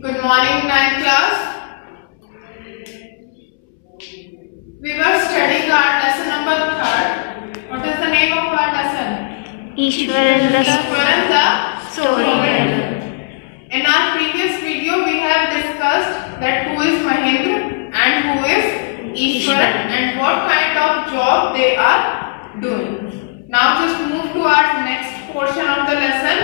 Good morning, ninth class. We were studying our lesson number 3rd. What is the name of our lesson? Ishwaran the storyteller. In our previous video, we have discussed that who is Mahendra and who is Ishwaran and what kind of job they are doing. Now just move to our next portion of the lesson.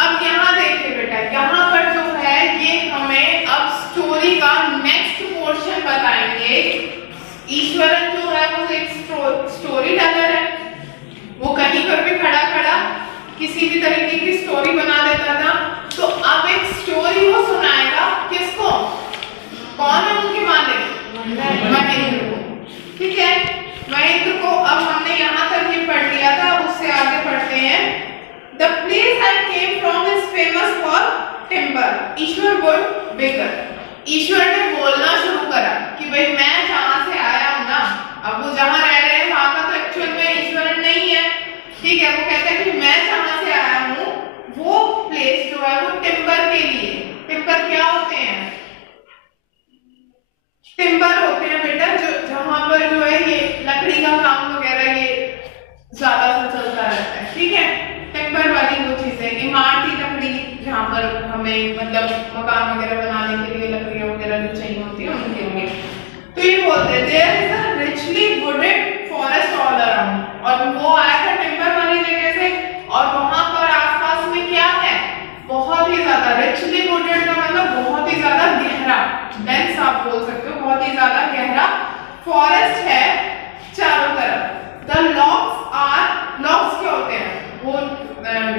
अब यहाँ देखिए बेटा, यहाँ पर जो है ये हमें अब स्टोरी का नेक्स्ट पोर्शन बताएंगे। ईश्वरन जो है वो एक स्टोरी टेलर है। वो कहीं पर भी खड़ा खड़ा किसी भी तरीके की स्टोरी बना देता था। तो अब एक स्टोरी वो सुनाएगा किसको? कौन है उनके मालिक? महेंद्र को। ठीक है, महेंद्र को अब हमने यहाँ तक ये पढ़ लिया था। उससे आगे पढ़ते हैं। The place I came from is famous for timber. Ishwar would bigger. ईश्वर ने बोलना शुरू करा कि भाई मैं जहाँ से आया हूँ ना, अब वो जहाँ रह रहे हैं वहाँ का तो एक्चुअल में ईश्वरन नहीं है। ठीक है, वो कहता है कि मैं जहाँ से आया हूँ वो प्लेस जो है वो टिम्बर के लिए। टिम्बर क्या होते हैं? टिम्बर होते हैं बेटा जो जहाँ पर जो है ये लकड़ी का काम वगैरह ये ज्यादा सा चलता रहता है। ठीक है, टिम्बर वाली वो चीजें, इमारती लकड़ी जहाँ पर हमें मतलब मकान वगैरह बनाने के लिए लकड़ियाँ वगैरह जो चाहिए होती है उनके लिए। तो ये बोलते हैं there is a richly wooded forest all around. और वो आया था टिम्बर वाली जगह से और वहां पर आसपास में क्या है? बहुत ही ज्यादा रिचली वुडेड का मतलब बहुत ही ज्यादा गहरा, डेंस आप बोल सकते हो, बहुत ही ज्यादा गहरा फॉरेस्ट है चारों तरफ। द लॉग्स क्या होते हैं? वो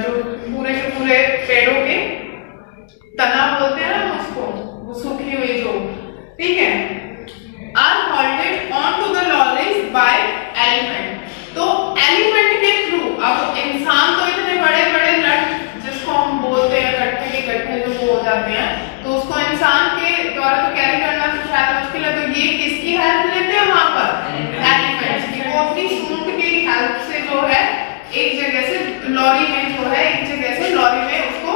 जो पूरे के पूरे पेड़ों के तना बोलते हैं ना उसको, वो सूखी हुई जो, ठीक है, are halted on to the lorries by elephant. तो एलिफेंट के थ्रू, अब इंसान तो इतने बड़े बड़े लट जिसको हम बोलते हैं गट्ठे के गट्ठे जो वो हो जाते हैं, तो उसको इंसान के द्वारा तो कैरी करना तो शायद मुश्किल है। तो ये किसकी हेल्प लेते हैं वहां पर? एलिफेंट की। वो अपनी सूंड की हेल्प से जो है एक जगह से लॉरी में जो है एक जगह से लॉरी में उसको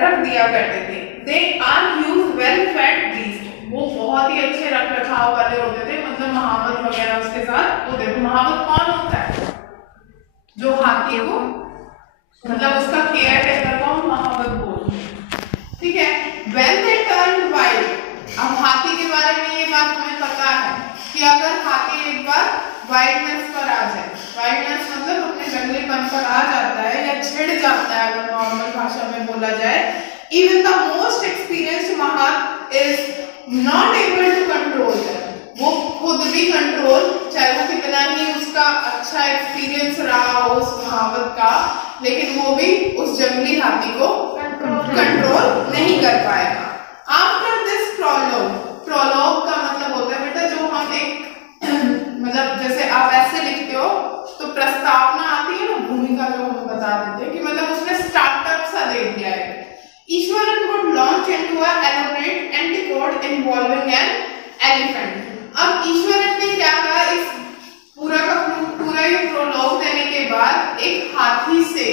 रख दिया करते थे। They are huge well fed beast. वो बहुत ही अच्छे रख रखाव वाले होते थे, मतलब महावत वगैरह उसके साथ होते थे। महावत कौन होता है? जो हाथी को मतलब उसका केयर टेकर को हम महावत बोलते हैं। ठीक है, वेल दे टर्न वाइल्ड। अब हाथी के बारे में ये बात हमें पता है कि अगर हाथी एक बार वाइल्डनेस पर आ जाए, वाइल्डनेस मतलब अपने जंगलीपन पर आ जाता है या छिड़ जाता है अगर नॉर्मल भाषा में बोला जाए, even the most experienced mahout is not able to control that. वो खुद भी कंट्रोल, चाहे वो कितना ही उसका अच्छा एक्सपीरियंस रहा हो उस महावत का, लेकिन वो भी उस जंगली हाथी को कंट्रोल नहीं कर पाएगा। आफ्टर दिस प्रोलॉग का मतलब होता है बेटा जो हम एक मतलब जैसे आप ऐसे लिखते हो तो प्रस्तावना आती है ना, भूमिका जो हम बता देते हैं कि मतलब उसने स्टार्टअप सा दे दिया है। Eswaran would launch into a elaborate anecdote involving an elephant। अब ईश्वरन ने क्या कहा, इस पूरा ये प्रोलॉग देने के बाद एक हाथी से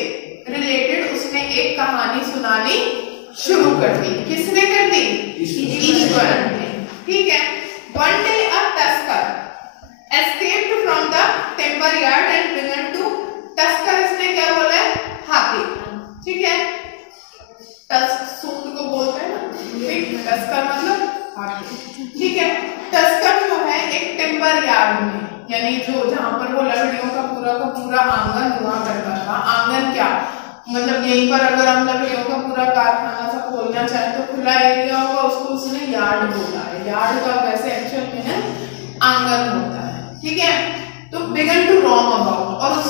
रिलेटेड उसने एक कहानी सुनानी शुरू कर दी। किसने कर दी? ईश्वरन ने। ठीक है, one day a tusker escaped from the timber yard and began to tusker। इसने क्या बोला है? हाथी। ठीक है, सूंड को बोलते हैं ना, ठीक, टस्कर मतलब हाथी। ठीक है, टस्कर जो है एक टिम्बर यार्ड में, यानी जो जहाँ पर वो लकड़ियों का पूरा आंगन हुआ करता था। आंगन क्या मतलब, यहीं पर अगर हम लकड़ियों का पूरा कारखाना सा खोलना चाहें तो खुला एरिया होगा, उसको उसने यार्ड बोला है। यार्ड का वैसे एक्चुअल में है आंगन होता है। ठीक है, तो बिगन टू रोम अबाउट, और उस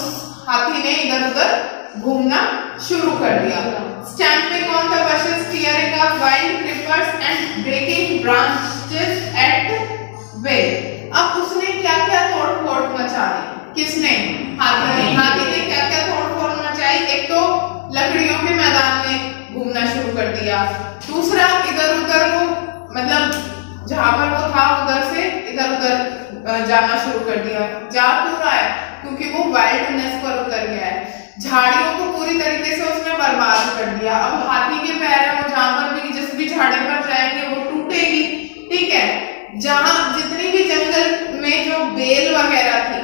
हाथी ने इधर उधर घूमना शुरू कर दिया। Stamping on the bushes, tearing up wild creepers and breaking branches at way। अब उसने क्या क्या तोड़ फोड़ मचा दी? किसने? हाथी ने। हाथी ने क्या क्या तोड़ फोड़ मचाई? एक तो लकड़ियों के मैदान में घूमना शुरू कर दिया, दूसरा इधर उधर वो मतलब जहां पर वो था उधर से इधर उधर जाना शुरू कर दिया। जा क्यों रहा है? क्योंकि वो वाइल्डनेस पर उतर गया है। झाड़ियों को पूरी तरीके से उसने बर्बाद कर दिया। अब हाथी के पैर है, वो जहां पर भी जिस भी झाड़ी पर जाएंगे वो टूटेगी, ठीक है। जहां जितनी भी जंगल में जो बेल वगैरह थी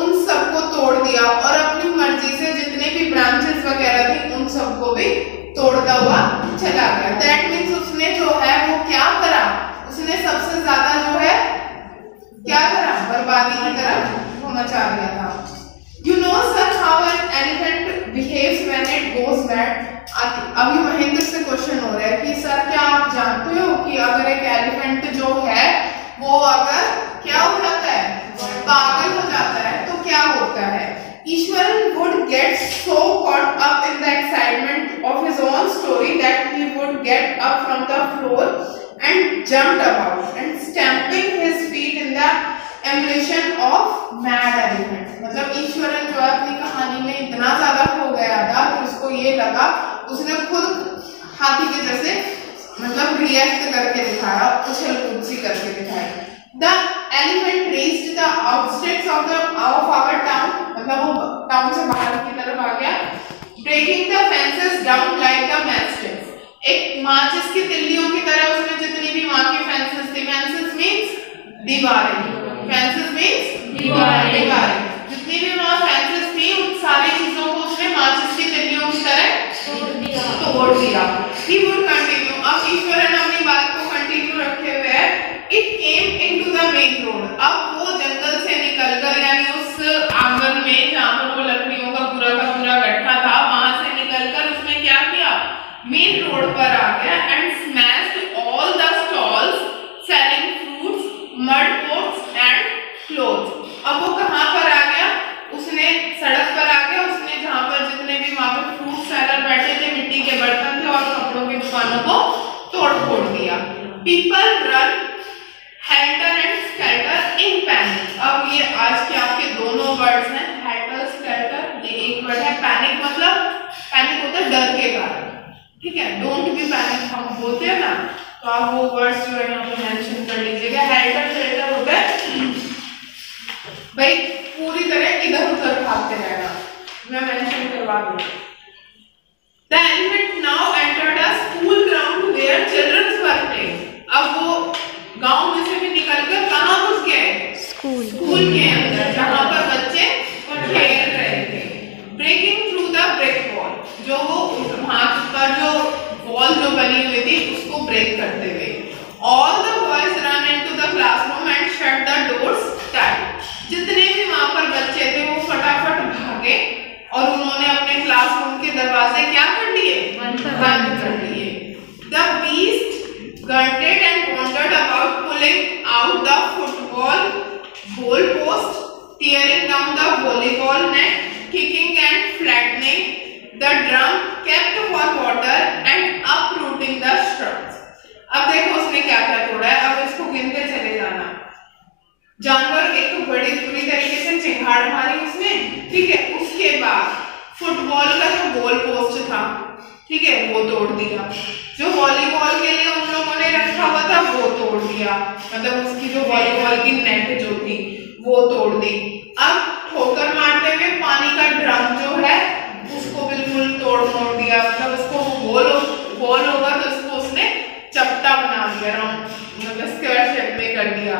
उन सबको तोड़ दिया और अपनी मर्जी से जितने भी ब्रांचेस वगैरह थी उन सबको भी तोड़ता हुआ चला गया। दैट मीन्स उसने जो है वो क्या करा, उसने सबसे ज्यादा जो है क्या करा, बर्बादी की तरफ वो मचा दिया था। You know sir how an elephant behaves when it goes mad? अभी महेंद्र से क्वेश्चन हो रहा है कि सर क्या आप जानते हो कि अगर एक एलिफेंट जो है वो अगर क्या हो जाता है, पागल हो जाता है, तो क्या होता है? Ishwaran would get so caught up in the excitement of his own story that he would get up from the floor and jumped about and stamping his feet in the emulation of mad elephant। मतलब ईश्वरन जो है अपनी कहानी में इतना ज्यादा खो गया था कि उसको ये लगा, उसने खुद हाथी के जैसे मतलब रिएक्ट करके दिखाया, उछल कूद सी करके दिखाया। The elephant reached the outskirts of our town, मतलब वो टाउन से बाहर की तरफ आ गया। Breaking the fences down like the matchsticks, एक माचिस की तिल्लियों की तरह उसने जितनी भी वहां की फेंसेस थी, फेंसेस मींस दीवारें, फेंसेस मींस दीवारें, जितनी भी वहां फेंसेस थी उन सारी चीजों को उसने माचिस की तिल्लियों की तरह तोड़ दिया। He would continue, अब ईश्वरन अपनी बात को कंटिन्यू रखे हुए it came into the main road, अब वो जंगल से निकलकर यानी उस आंगन में जहां पर वो लकड़ियों का पूरा गड्ढा था वहां से निकलकर उसने क्या किया, मेन रोड पर आ गया and smashed all the stalls selling fruits, mud pots and clothes। अब वो कहां पर आ गया, उसने सड़क पर आ गया, उसने जहां पर जितने भी वहां पर फ्रूट सेलर बैठे थे, मिट्टी के बर्तन थे और कपड़ों की दुकानों को तोड़ फोड़ दिया। People run helter and skelter in panic। अब ये आज के आपके दोनों वर्ड्स हैं, helter skelter, ये एक वर्ड है। पैनिक मतलब पैनिक होता है डर के कारण, ठीक है, डोंट बी पैनिक हम बोलते हैं ना, तो आप वो वर्ड्स जो है यहाँ पे मेंशन कर लीजिएगा। हेल्टर शेल्टर हो गए भाई पूरी तरह इधर उधर भागते रहना, मैं मेंशन करवा दूँ। The elephant now entered a school ground where children were playing। अब वो गांव में से भी निकलकर कहाँ घुस गए, स्कूल के अंदर जहाँ पर बच्चे खेल रहे थे। Breaking through the brick wall, जो वो वहाँ पर जो वॉल जो बनी हुई थी उसको ब्रेक करते हुए। All the boys ran into the classroom and shut the doors tight। जितने भी वहाँ पर बच्चे थे वो फटाफट भागे और उन्होंने अपने क्लासरूम के दरवाजे क्या कर लिए, बंद कर दिए। The beast grunted and wandered about, pulling out the football goalpost, tearing down the volleyball net, kicking and flattening the drum kept for water and uprooting the shrubs। अब देखो उसने क्या क्या तोड़ा है, अब इसको गिनते चले जाना। जानवर एक तो बड़ी पूरी तरीके से चिंगाड़ मारी उसने, ठीक है, उसके बाद फुटबॉल का जो गोल पोस्ट था, ठीक है, वो तोड़ दिया। जो वॉलीबॉल के लिए उन लोगों ने रखा हुआ था वो तोड़ दिया, मतलब उसकी जो वॉलीबॉल की नेट जो थी वो तोड़ दी। अब ठोकर मारते हुए पानी का ड्रम जो है उसको बिल्कुल तोड़ मोड़ दिया, मतलब उसको गोल होगा तो उसको उसने चपटा बना दिया, मतलब स्क्वायर शेप में कर दिया।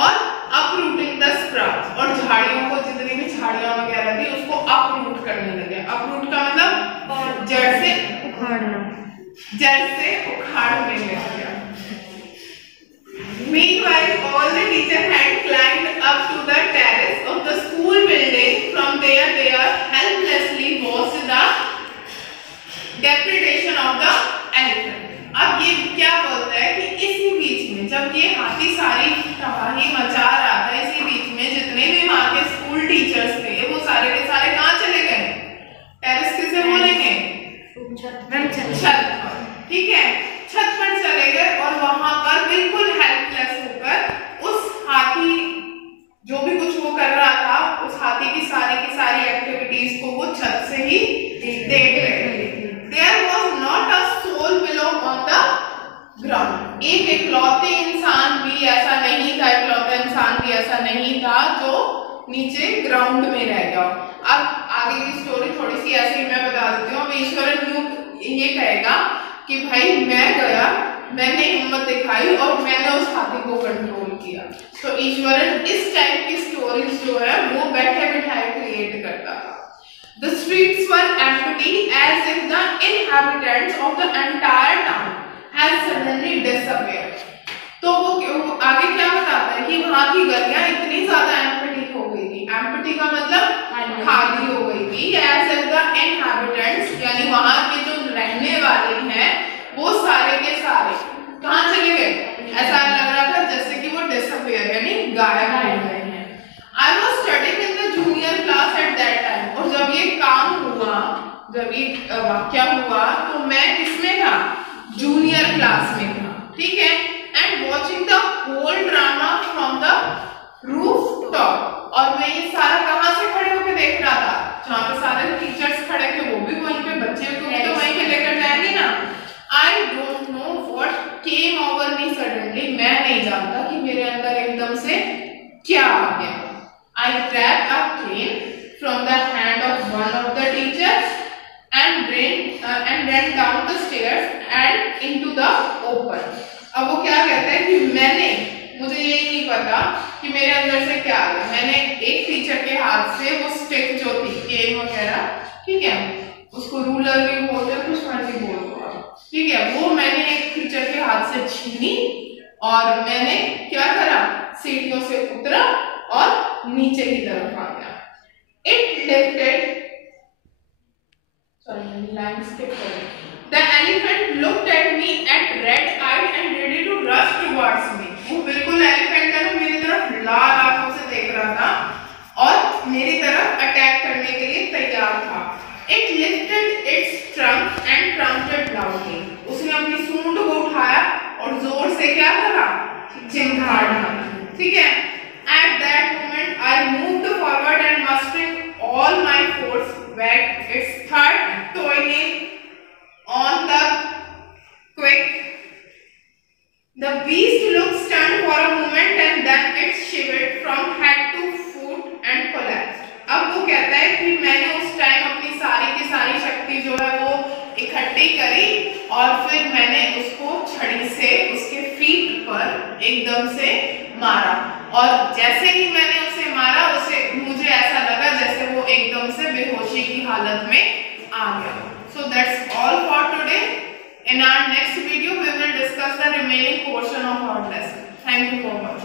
और अपरूटिंग द स्क्रब्स, और झाड़ियों को जितनी भी झाड़ियां वगैरह थी उसको अपरूट करने लगे। अपरूट का मतलब जड़ से उखाड़ना, जड़ से उखाड़ने लगे। Meanwhile, all the teachers had climbed up to the terrace of the school building. From there, they helplessly watched the depredation of the elephant। अब ये क्या बोलता है कि इसी बीच में जब ये हाथी सारी तबाही मचा रहा था, इसी बीच में जितने भी वहां के स्कूल टीचर्स थे वो सारे के सारे कहाँ चले गए, टेरेस किसे बोलेंगे, छत, ठीक है, छत पर चले गए और वहां पर बिल्कुल हेल्पलेस होकर उस हाथी जो भी कुछ वो कर रहा था, उस हाथी की सारी एक्टिविटीज को वो छत से ही देख रहे थे। There was not a soul below on the ground। एक इकलौते इंसान भी ऐसा नहीं था, इकलौता इंसान भी ऐसा नहीं था जो नीचे ग्राउंड में रह गया। अब आगे की स्टोरी थोड़ी सी कहेगा कि भाई मैं गया, मैंने हिम्मत दिखाई और मैंने उस हाथी को कंट्रोल किया। तो ईश्वरन इस टाइप की स्टोरीज जो है वो बैठे बिठाए क्रिएट करता था। The streets were empty as if the inhabitants of the entire town had suddenly disappeared. तो वो आगे क्या बताता है कि वहां की गलियां इतनी ज्यादा एम्प्टी हो गई थी। एम्प्टी का मतलब खाली हो गई थी। As if the inhabitants यानी वहां के जो रहने वाले हैं वो सारे के सारे कहाँ चले गए? ऐसा लग रहा था जैसे कि वो डिसअपियर यानी गायब हो गए हैं। I was studying in the junior class at that time. और जब ये काम हुआ, जब ये वाक्या हुआ तो मैं किसमें था? जूनियर क्लास में था, ठीक है। And watching the whole drama from the roof top. और मैं ये सारा कहाँ से खड़े होकर देख रहा था? जहाँ पे सारे टीचर्स खड़े थे वो भी वहीं पे, बच्चे को भी तो वहीं पे लेकर जाएंगे ना। I don't know what came over me suddenly. मैं नहीं जानता कि मेरे अंदर एकदम से क्या आ गया। I grabbed a cane from the hand of one of the teachers and ran down the stairs and into the open. अब वो क्या कहता है कि मुझे यही नहीं पता कि मेरे अंदर से क्या आ गया। मैंने एक टीचर के हाथ से वो स्टिक जो थी, केन वगैरह, ठीक है, उसको रूलर भी बोलते हैं, कुछ मर्जी बोल दो, ठीक है, वो मैंने एक टीचर के हाथ से छीनी और मैंने क्या करा? सीढ़ियों से उतरा और नीचे की तरफ आ गया। It lifted, the elephant looked at me at red-eyed and ready to rush towards me. वो बिल्कुल एलिफेंट है मेरी तरफ लाल आंखों से देख रहा था और मेरी तरफ अटैक करने के लिए तैयार था। It lifted its trunk and trumped loudly. उसने अपनी सूंड को उठाया और जोर से क्या करा? चिंगाड़ा, ठीक है। At that moment, I moved forward and mustering all my force, wagged its third toenail on the quick. The beast looked stunned for a moment and then it shivered from head to foot and collapsed. अब वो कहता है कि मैंने उस time अपनी सारी की सारी शक्ति जो है वो इकट्ठी करी और फिर मैंने उसको छड़ी से उसके फीट पर एकदम से मारा और जैसे ही मैंने उसे मारा मुझे ऐसा लगा जैसे वो एकदम से बेहोशी की हालत में आ गया। So that's all for today. In our next video we will discuss the remaining portion of our lesson. Thank you for watching.